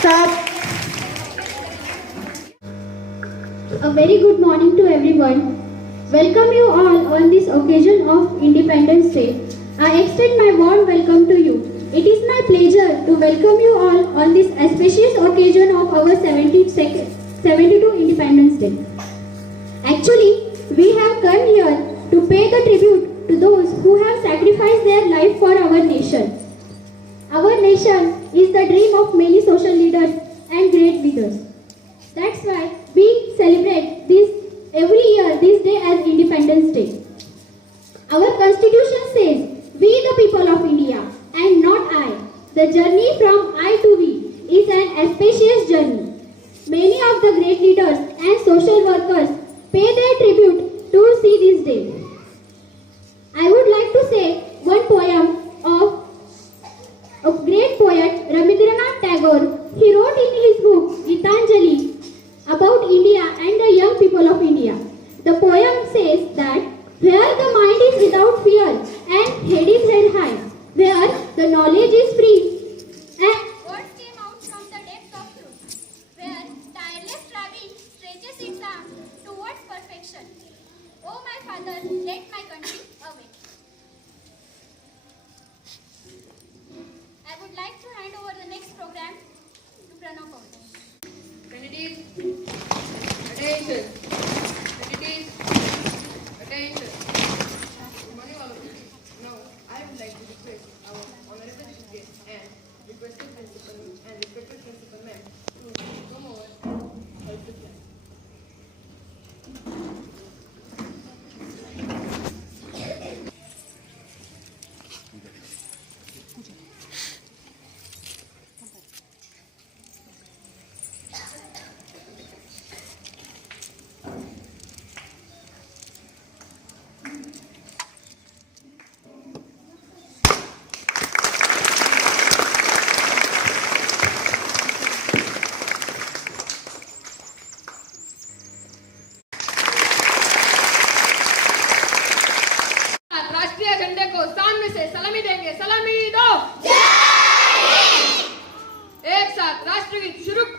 Stop. A very good morning to everyone. Welcome you all on this occasion of Independence Day. I extend my warm welcome to you. It is my pleasure to welcome you all on this auspicious occasion of our 72 Independence Day. Actually, we have come here to pay the tribute to those who have sacrificed their life for our nation. Our nation is the dream of many social leaders and great leaders. That's why we celebrate this every year this day as Independence Day. Our constitution says, we the people of India and not I. The journey from I to we is an auspicious journey. Many of the great leaders and social workers pay their tribute to see this day. I would like to say one poem of a great poet Rabindranath Tagore. He wrote in his book Gitanjali about India and the young people of India. The poem says that where the mind is without fear and head is held high, where the knowledge is free and words came out from the depth of truth, where tireless striving stretches its arm towards perfection. Oh my Father, let my country away. I would like to hand over the next program to Pranav Kaur. Candidates, attention. Candidates, attention. Good morning, all of you. Now, I would like to request our honorable guest and requested principal and respected principal ma'am to come over and hold the flag.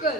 कर.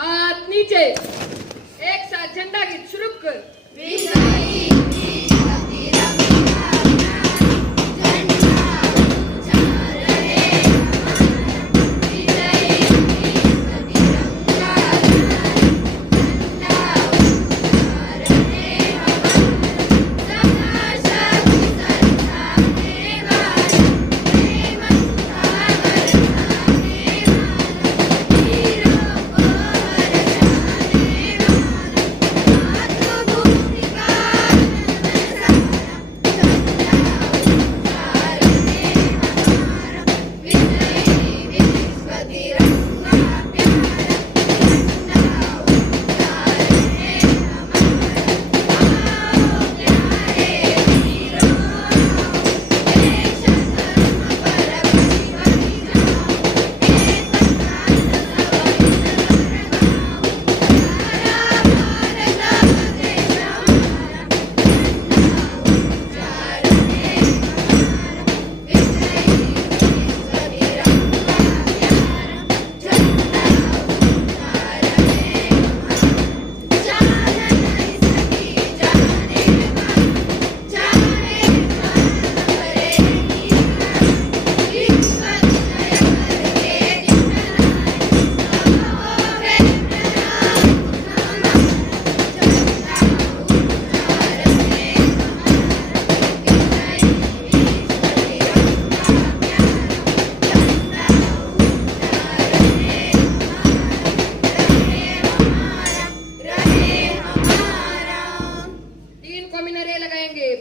हाथ नीचे. एक साथ झंडा गीत शुरू कर.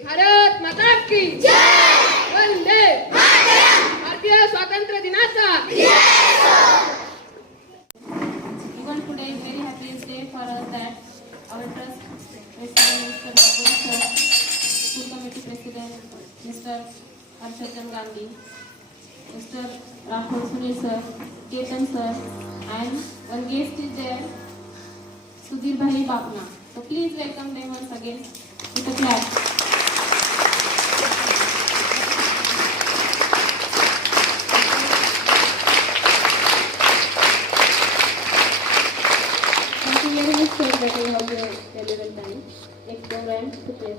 भारत माता की जय. वंदे मातरम. भारतीय स्वातंत्र्य दिनाचा. Even today is very happiest day for us that our trust President Mr. Rahul sir, school committee president Mr. Harshad Gandhi, Mr. Rahul Sunil sir, Ketan sir, and one guest is there, Sudhir Bhai Bapna. So please welcome them once again with a clap. Thank you very much for that you have your valuable time. Next program to play.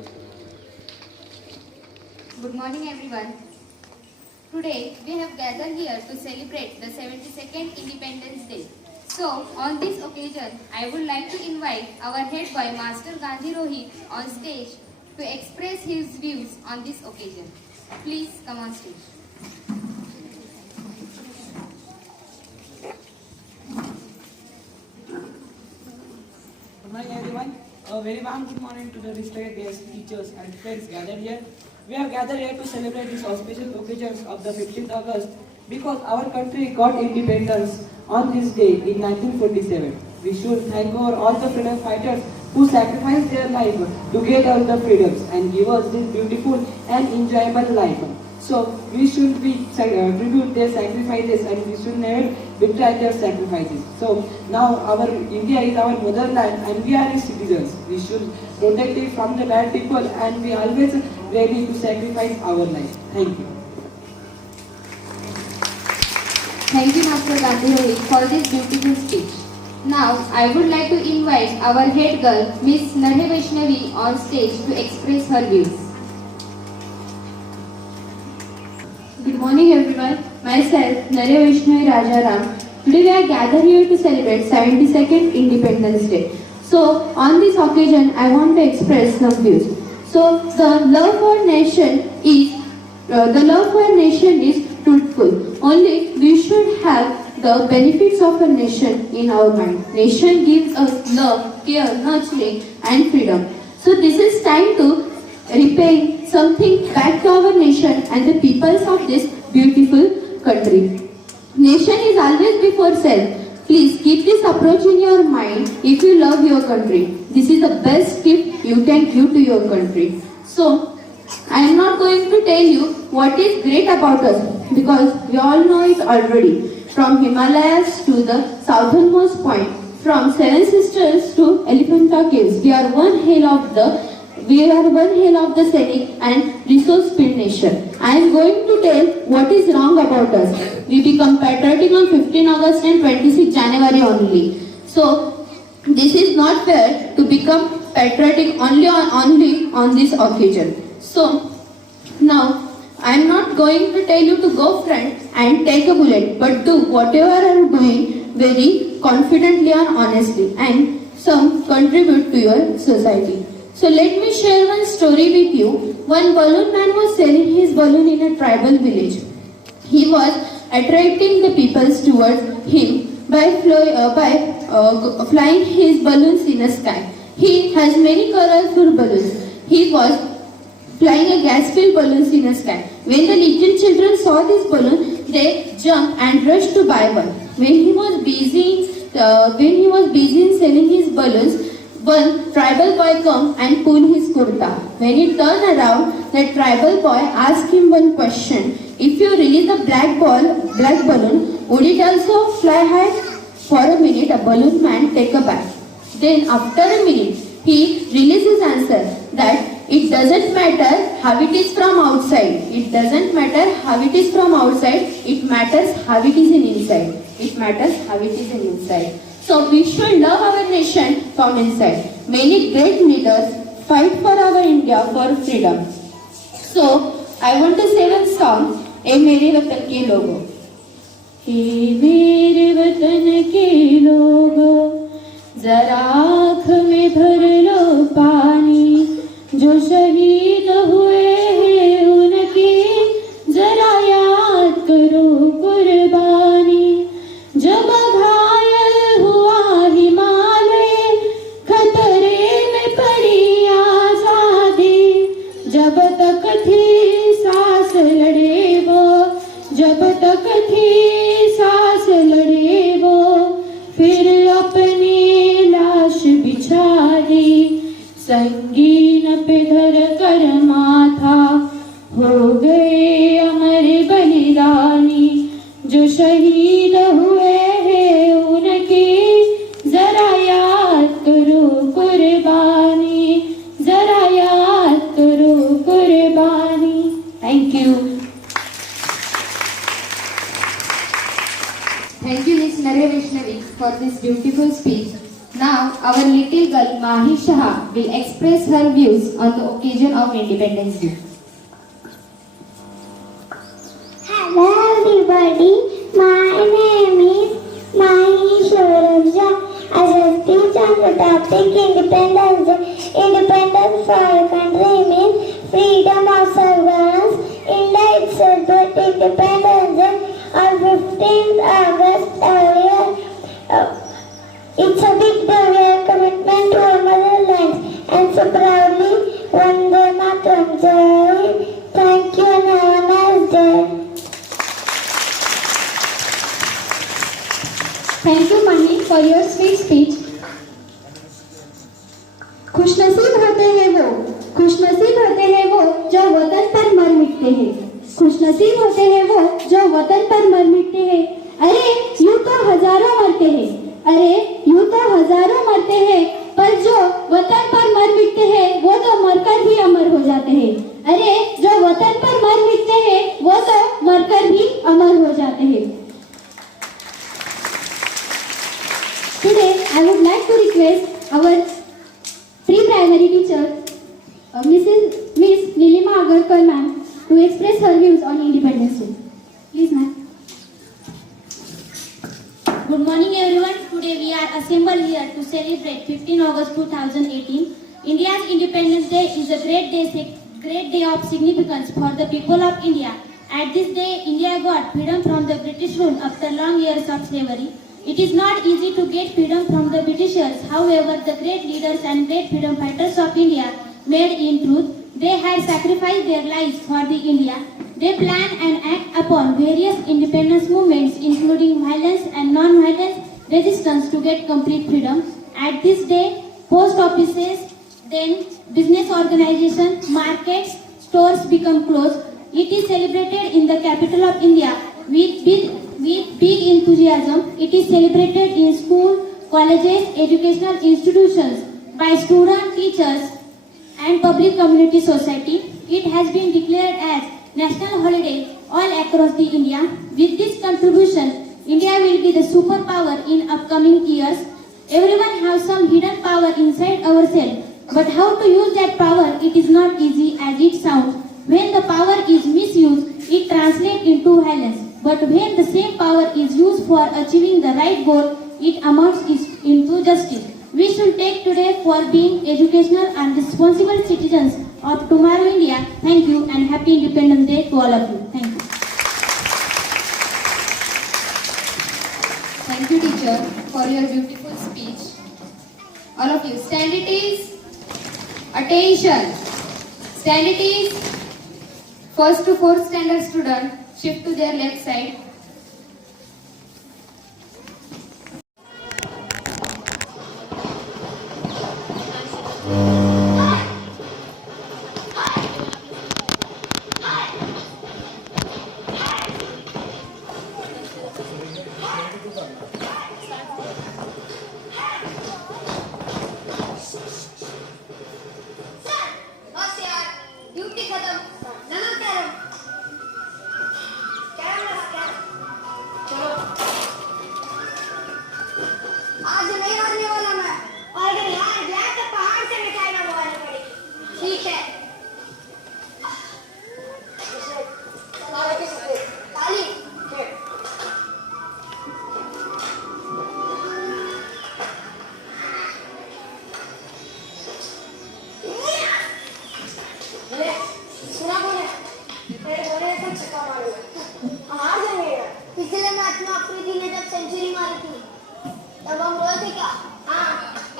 Good morning, everyone. Today, we have gathered here to celebrate the 72nd Independence Day. So, on this occasion, I would like to invite our head boy, Master Gandhi Rohit, on stage to express his views on this occasion. Please come on stage. Good morning, everyone. A very warm good morning to the respected guests, teachers, and friends gathered here. We have gathered here to celebrate these auspicious occasions of the 15th August because our country got independence on this day in 1947. We should thank all the freedom fighters who sacrificed their life to get us the freedoms and give us this beautiful and enjoyable life. So we should be tribute their sacrifices and we should never betray their sacrifices. So now our India is our motherland and we are its citizens. We should protect it from the bad people and we always ready to sacrifice our life. Thank you. Thank you, Master Gandhi, for this beautiful speech. Now, I would like to invite our head girl, Miss Narhe Vaishnavi, on stage to express her views. Good morning everyone. Myself Narhe Vaishnavi Rajaram Today we are gathered here to celebrate 72nd Independence Day. So on this occasion, I want to express some views. So the love for nation is truthful. Only we should have the benefits of a nation in our mind. Nation gives us love, care, nurturing, and freedom. So this is time to repay something back to our nation and the peoples of this beautiful country. Nation is always before self. Please keep this approach in your mind if you love your country. This is the best gift you can give to your country. So, I am not going to tell you what is great about us because we all know it already. From Himalayas to the southernmost point, from Seven Sisters to Elephanta Caves, we are one hail of the scenic and resource-filled nation. I am going to tell what is wrong about us. We become patriotic on 15 August and 26 January only. So, this is not fair to become patriotic only on this occasion. So, now I am not going to tell you to go front and take a bullet, but do whatever you are doing very confidently and honestly, and some contribute to your society. So let me share one story with you. One balloon man was selling his balloon in a tribal village. He was attracting the people towards him by flying his balloons in the sky. He has many colorful balloons. He was flying a gas-filled balloons in the sky. When the little children saw this balloon, they jumped and rushed to buy one. When he was busy in selling his balloons, one tribal boy came and pulled his kurta. When he turned around, the tribal boy asked him one question. If you release the black balloon, would it also fly high? For a minute, a balloon man take a back. Then after a minute, he released his answer that it doesn't matter how it is from outside. It doesn't matter how it is from outside. It matters how it is in inside. It matters how it is in inside. So we should love our nation from inside. Many great leaders fight for our India for freedom. So I want to say one song, ए मेरे वतन के लोगों. ए मेरे वतन के लोगों, जरा आँख में भर लो पानी. जो शहीद हुए हैं उनकी जरा याद करो कुर्बानी. जब घायल हुआ हिमालय, खतरे में पड़ी आजादी. जब तक थी सांस लड़े वो, जब तक थी सांस लड़े वो, फिर अपनी लाश बिछा दी. संगीन पे धर कर माथा, हो गए अमर बलिदानी. जो शहीद हुए हैं उनकी जरा याद करो कुर्बानी. जरा याद करो कुर्बानी. Thank you. Thank you, Ms. Narya Vaishnavi, for this beautiful speech. Now, our little girl Mahi Shah will express her views on the occasion of Independence Day. Hello everybody, my name is Mahi Shah. As a speech on the topic Independence Day. Independence for our country means freedom of surveillance. India itself got Independence Day on 15th August earlier. It's a big day, a commitment to our motherland, and so proudly Vande Mataram. Jai. Thank you and have a nice day. Thank you, Mani, for your sweet speech. खुशनसीब होते हैं वो जो वतन पर मर मिटते हैं. खुशनसीब होते हैं वो जो वतन पर मर मिटते हैं. अरे यूं तो हजारों मरते हैं. अरे यूं तो हजारों मरते हैं, पर जो वतन पर मर मिटते हैं वो तो मरकर भी अमर हो जाते हैं. अरे जो वतन पर मर मिटते हैं वो तो मरकर भी अमर हो जाते हैं. Today I would like to request our pre-primary teacher, Miss Nilima Agarkar ma'am, to express her views on Independence Day. Please, ma'am. Good morning everyone. Today we are assembled here to celebrate 15 August 2018. India's Independence Day is a great day of significance for the people of India. At this day, India got freedom from the British rule after long years of slavery. It is not easy to get freedom from the Britishers. However, the great leaders and great freedom fighters of India made in truth. They had sacrificed their lives for the India. They planned and act upon various independence movements, including violence and non-violence resistance to get complete freedom. At this day, post offices, then business organizations, markets, stores become closed. It is celebrated in the capital of India with big enthusiasm. It is celebrated in school, colleges, educational institutions by students, teachers, and public community society. It has been declared as national holiday all across the India. With this contribution, India will be the superpower in upcoming years. Everyone has some hidden power inside ourselves, but how to use that power, it is not easy as it sounds. When the power is misused, it translates into violence. But when the same power is used for achieving the right goal, it amounts into justice. We should take today for being educational and responsible citizens of tomorrow India. Thank you and happy Independence Day to all of you. Thank you. Thank you, teacher, for your beautiful speech. All of you, stand it is. Attention. Stand it is. First to fourth standard student, shift to their left side. बस यार duty खत्म लगा carrom carrom लगा carrom चलो आज नहीं हारने वाला मैं और अगर हार गया तो पहाड़ से मिठाई मंगवानी पड़ेगी ठीक है ताली पिछले मैच में अफरीदी ने जब सेंचुरी मारी थी तब हम रोए थे क्या हाँ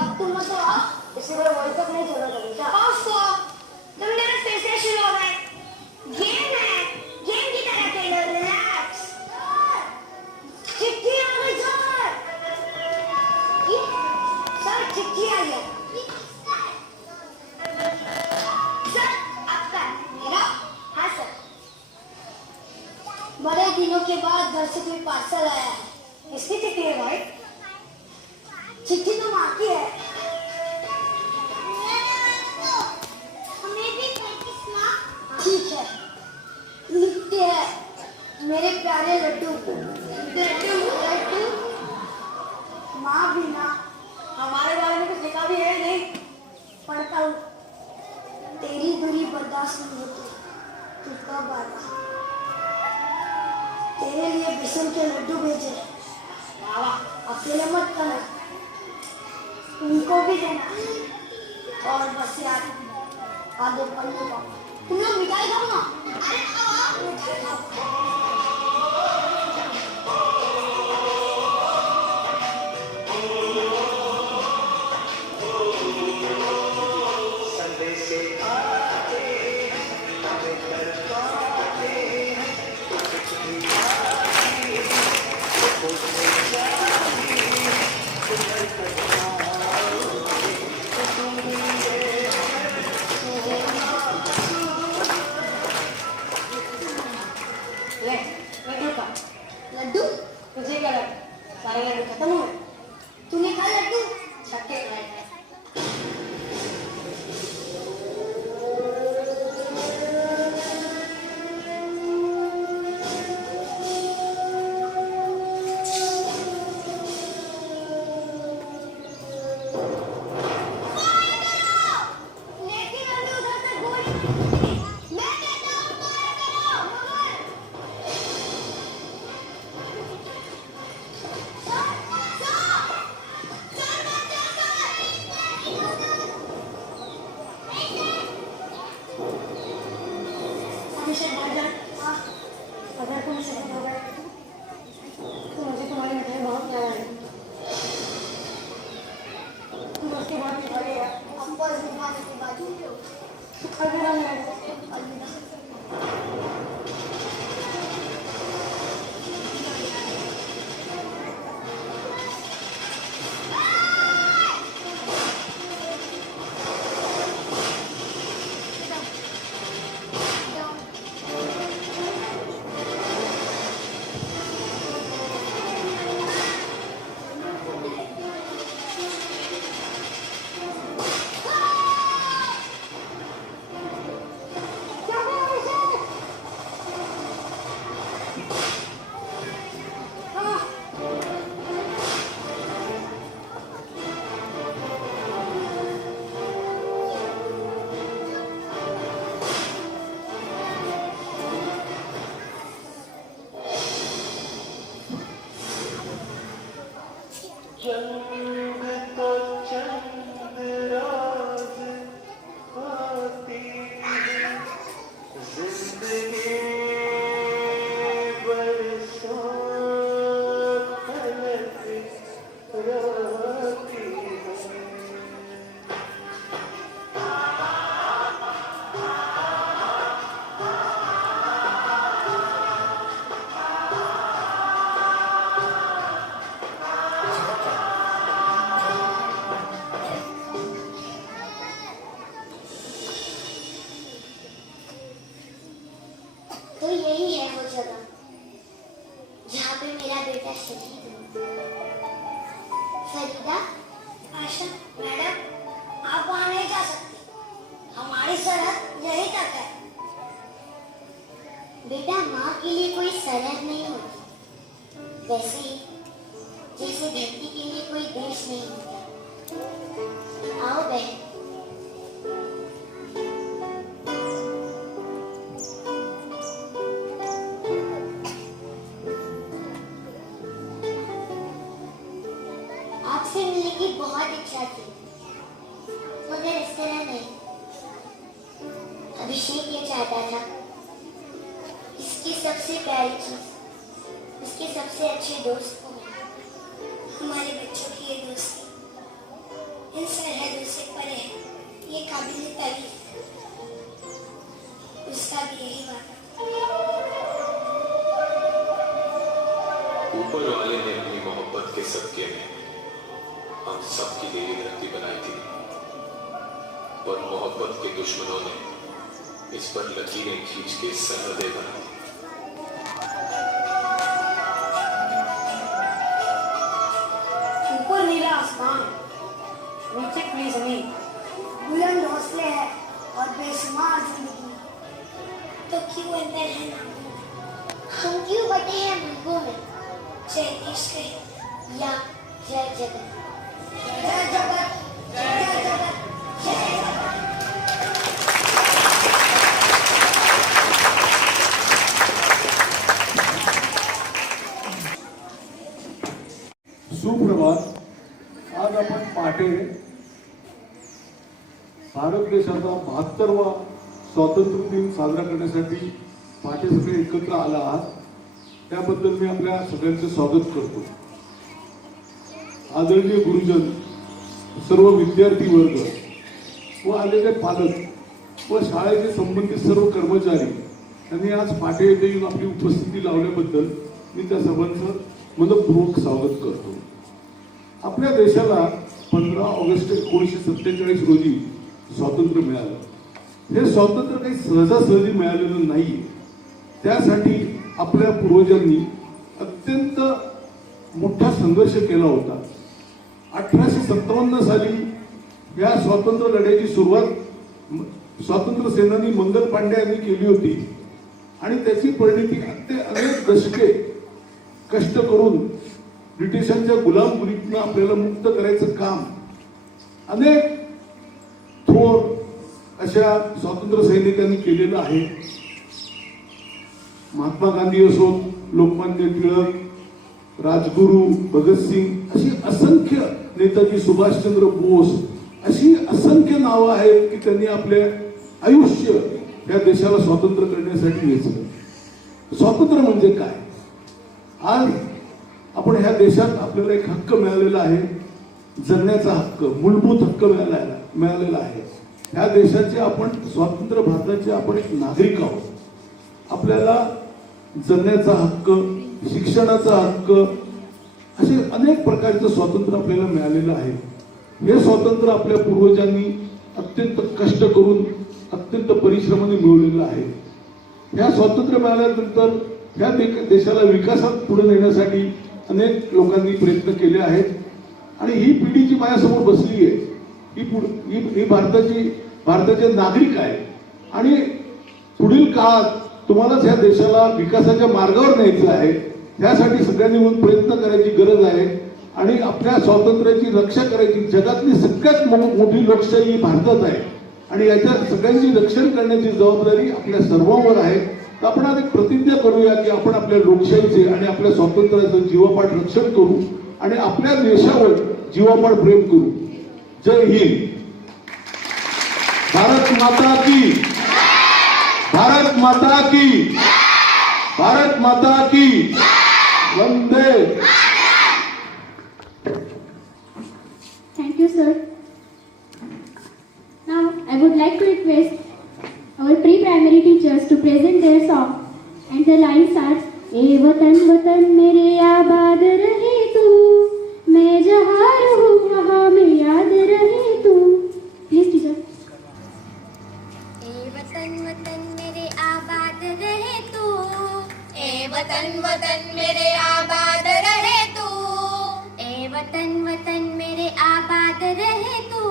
अब तुम मत रो इसी बार वर्ल्ड कप नहीं खेला था बेटा ओफो तुम मेरे फिर से शुरू हो गए गेम है गेम की तरह खेलो रिलैक्स चिट्ठी आ गई सर चिट्ठी आई है सर आपका मेरा हाँ सर बड़े दिनों के बाद घर से कोई पार्सल आया है इसकी चिट्ठी है भाई चिट्ठी तो माँ की है हमें भी ठीक है लिखते हैं मेरे प्यारे लड्डू लड्डू लड्डू माँ भी ना हमारे बारे में कुछ लिखा भी है नहीं पढ़ता हूँ तेरी दूरी बर्दाश्त नहीं होती तू कब आता तेरे लिए बेसन के लड्डू भेजे अकेले मत करना उनको भी देना और बस यार आगे पढ़ने का तुम लोग मिठाई खाओ ना अरे खाओ मिठाई खाओ लड्डू तुझे क्या लगा सारे लड्डू खत्म हो गए तूने खा लड्डू छक्के खाए तो यही है वो जगह जहाँ पे मेरा बेटा शहीद हुआ। फरीदा, आशा, मैडम, आप वहाँ नहीं जा सकते। हमारी सरहद यहीं तक है। बेटा, माँ के लिए कोई सरहद नहीं होती, वैसे ही जैसे धरती के लिए कोई देश नहीं होता। आओ बहन। आपसे मिलने की बहुत इच्छा थी, मगर इस तरह नहीं। अभिषेक ये चाहता था इसकी सबसे प्यारी चीज उसके सबसे अच्छे दोस्त को मिले। हमारे बच्चों की ये दोस्ती इन सरहदों से परे है, ये काबिल तारीफ है। उसका भी यही वादा। ऊपर वाले ने अपनी मोहब्बत के सदके में हम सबके लिए ये धरती बनाई थी, पर मोहब्बत के दुश्मनों ने इस पर लकीरें खींच के सरहदें बनाई। ऊपर नीला आसमान, नीचे खुली जमीन, बुलंद हौसले है और बेशुमार जिंदगी। तो क्यों अंदर है नामुमकिन? हम क्यों बटे हैं मुल्कों में, जय देश कहे या जय जगत। जय जगत, जय जगत, जय जगत। सुप्रभात. आज आपण पहाटे भारत देशाचा 72वा स्वातंत्र्य दिन साजरा करण्यासाठी पहाटे सगळे एकत्र आला आहात, त्याबद्दल मी आपल्या सगळ्यांचे स्वागत करतो. आदरणीय गुरुजन, सर्व विद्यार्थी वर्ग व आलेले पालक व शाळेचे संबंधित सर्व कर्मचारी यांनी आज पहाटे येथे येऊन आपली उपस्थिती लावल्याबद्दल मी त्या सर्वांचं मनपूर्वक स्वागत करतो. आपल्या देशाला 15 ऑगस्ट 1947 रोजी स्वातंत्र्य मिळालं. हे स्वातंत्र्य काही सहजासहजी मिळालेलं नाही. त्यासाठी आपल्या पूर्वजांनी अत्यंत मोठा संघर्ष केला होता. 1857 साली या स्वातंत्र्य लढ्याची सुरुवात स्वातंत्र्य सेनानी मंगल पांडे यांनी केली होती आणि त्याची परिणती अनेक दशके कष्ट करून ब्रिटिशांच्या गुलामगिरीतून आपल्याला मुक्त करायचं काम अनेक थोर अशा स्वातंत्र्य सैनिकांनी केलेलं आहे. महात्मा गांधी असोत, लोकमान्य टिळक, राजगुरू, भगतसिंग अशी असंख्य, नेताजी सुभाषचंद्र बोस अशी असंख्य नावं आहेत की त्यांनी आपले आयुष्य या देशाला स्वातंत्र्य करण्यासाठी वेचलं. स्वातंत्र्य म्हणजे काय? आज आपण ह्या देशात आपल्याला एक हक्क मिळालेला आहे, जगण्याचा हक्क, मूलभूत हक्क मिळालेला आहे. ह्या देशाचे आपण स्वतंत्र भारताचे आपण एक नागरिक आहोत. आपल्याला जगण्याचा हक्क, शिक्षणाचा हक्क असे अनेक प्रकारचं स्वातंत्र्य आपल्याला मिळालेलं आहे. हे स्वातंत्र्य आपल्या पूर्वजांनी अत्यंत कष्ट करून अत्यंत परिश्रमाने मिळवलेलं आहे. ह्या स्वातंत्र्य मिळाल्यानंतर ह्या देशाला विकासात पुढे नेण्यासाठी अनेक लोकांनी प्रयत्न केले आहेत आणि ही पिढी जी माझ्यासमोर बसली आहे ही भारताचे नागरिक आहे आणि पुढील काळात तुम्हालाच ह्या देशाला विकासाच्या मार्गावर न्यायचं आहे. त्यासाठी सगळ्यांनी मिळून प्रयत्न करायची गरज आहे आणि आपल्या स्वातंत्र्याची रक्षा करायची. जगातली सगळ्यात मोठी लोकशाही ही भारतात आहे आणि याच्या सगळ्यांची रक्षण करण्याची जबाबदारी आपल्या सर्वांवर आहे. तर आपण आज एक प्रतिज्ञा करूया की आपण आपल्या लोकशाहीचे आणि आपल्या स्वातंत्र्याचं जीवपाठ रक्षण करू आणि आपल्या देशावर जीवापाड प्रेम करू. जय हिंद. भारत माता की, भारत माता की, भारत माता की वंदे. Thank you, sir. Now, I would like to request our pre-primary teachers to present their song, and the lines are: ए वतन वतन मेरे आबाद रहे तू, मैं जहाँ रहूँ वहाँ में याद रहे तू. Please, teacher. ए वतन वतन मेरे आबाद रहे तू, ए वतन वतन मेरे आबाद रहे तू, ए वतन वतन मेरे आबाद रहे तू,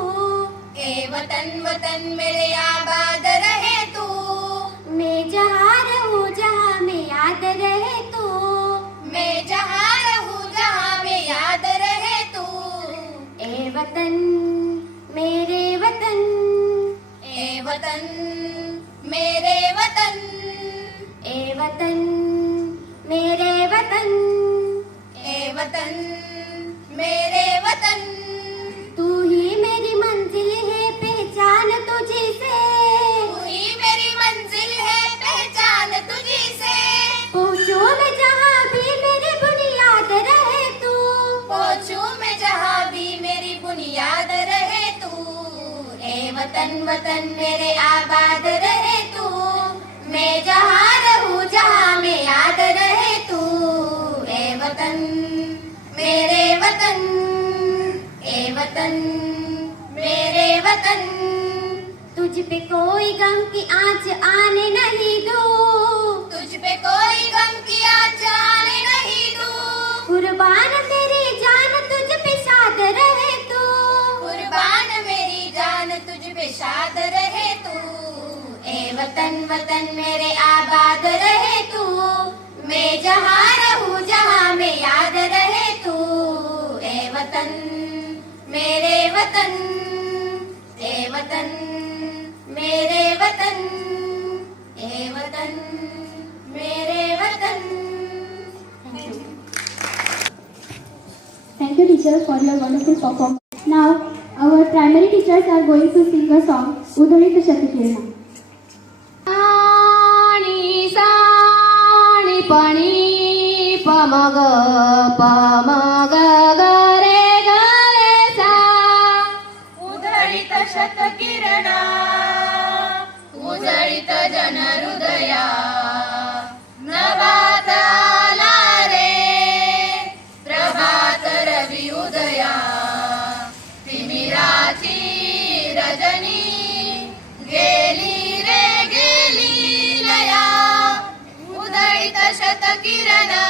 ए वतन वतन मेरे आबाद रहे तू, मैं जहाँ रहूँ जहाँ में याद रहे तू, मैं जहाँ रहूँ जहाँ में याद रहे तू, ए वतन मेरे वतन, ए वतन मेरे वतन, ए वतन मेरे वतन, ए वतन मेरे वतन. तू ही मेरी मंजिल है पहचान तुझी से, तू ही मेरी मंजिल है पहचान तुझी से, पहुँचूं मैं जहाँ भी मेरी बुनियाद रहे तू, पहुँचूं मैं जहाँ भी मेरी बुनियाद रहे तू, ए वतन वतन मेरे आबाद रहे तू, मैं जहाँ रहूँ जहाँ में याद रहे तू, ए वतन मेरे वतन, ए वतन मेरे वतन. तुझ पे कोई गम की आँच आने नहीं दूँ, तुझ पे कोई गम की आँच आने नहीं दूँ, कुर्बान तेरी जान तुझ पे शाद रहे तू, कुर्बान मेरी जान तुझ पे शाद रहे तू, ए वतन वतन मेरे आबाद रहे तू, मैं जहाँ रहूँ जहाँ में याद रहे तू, ए वतन मेरे वतन, ए वतन मेरे वतन, ए वतन मेरे वतन. Thank you, teacher, for your wonderful performance. Now, our primary teachers are going to sing a song, Udalit Shatikirna. साणी साणी पणी पमग पमग गरे गरे सा. उधळीत शतकिरणा, उजळीत जनहृदया, नभात आला रे प्रभात रवी उदया, तिमिराची रजनी गेली रे गेली लया, उधळीत शतकिरणा,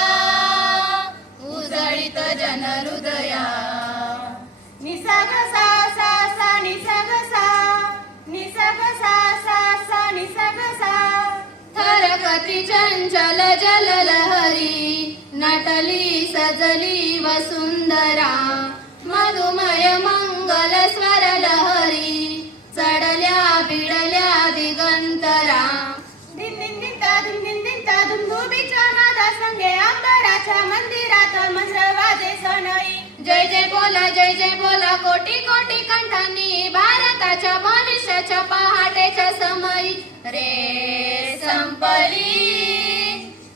उजळीत जनहृदया. निसग सा सा सा निसग सा, निसग सा सा सा निसग सा. थरकती चंचल जल लहरी, नटली सजली वसुंधरा, मधुमय मंगल स्वर लहरी, चढल्या बिडल्या दिगंतरा. दिन दिन दिनता दिन दिन दिनता दुमदुमीच्या नादा संगे अंबराच्या मंदिरात मंत्र वाजे सनई. जय जय बोला कोटी कोटी कंठांनी, भारताच्या भविष्याच्या पहाटेच्या समयी रे संपली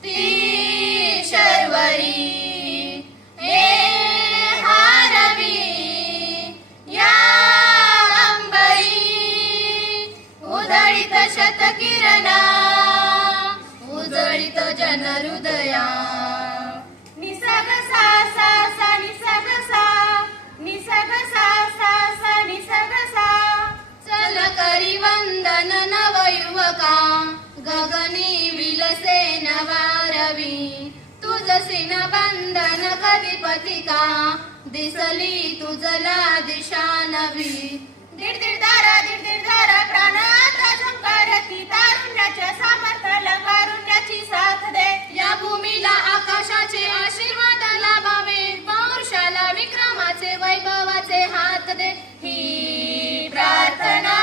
ती शर्वरी. हे हारवी या अंबरी, उधळीत शतकिरणा, उजळीत जनहृदया. निसग सा सा सा निसग सा, निसग सा सा सा निसग सा. चल करी वंदन नवयुवका, गगनी विलसे नवा रवी, तुझसी न बंधन कधी पतिका, दिसली तुझला दिशा नवी. दीड दीड दारा प्राणात झंकारती, तारुण्याच्या सामर्थ्याला कारुण्याची साथ दे. या भूमीला आकाशाचे आशीर्वाद लाभावे, पौरुषाला विक्रमाचे वैभवाचे हात दे. ही प्रार्थना,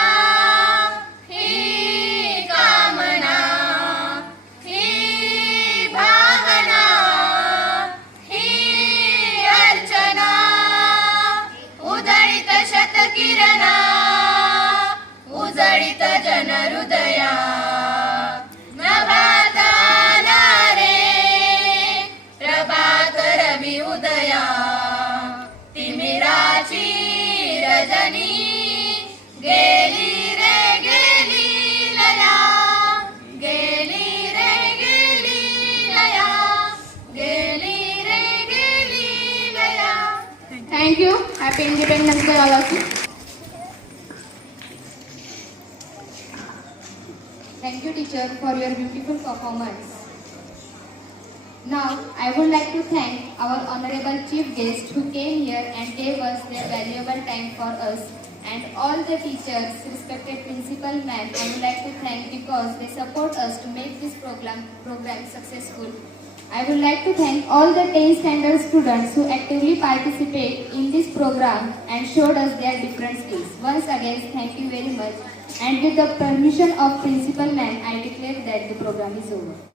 ही कामना, ही भावना, ही अर्चना. लहानपणी गेली रे गेली लया, गेली रे गेली लया, गेली रे गेली लया. Thank you. Happy Independence Day all of you. Thank you, teacher, for your beautiful performance. Now, I would like to thank our honorable chief guest who came here and gave us their valuable time for us, and all the teachers, respected principal ma'am, I would like to thank because they support us to make this program successful. I would like to thank all the 10th standard students who actively participate in this program and showed us their different skills. Once again, thank you very much. And with the permission of principal ma'am, I declare that the program is over.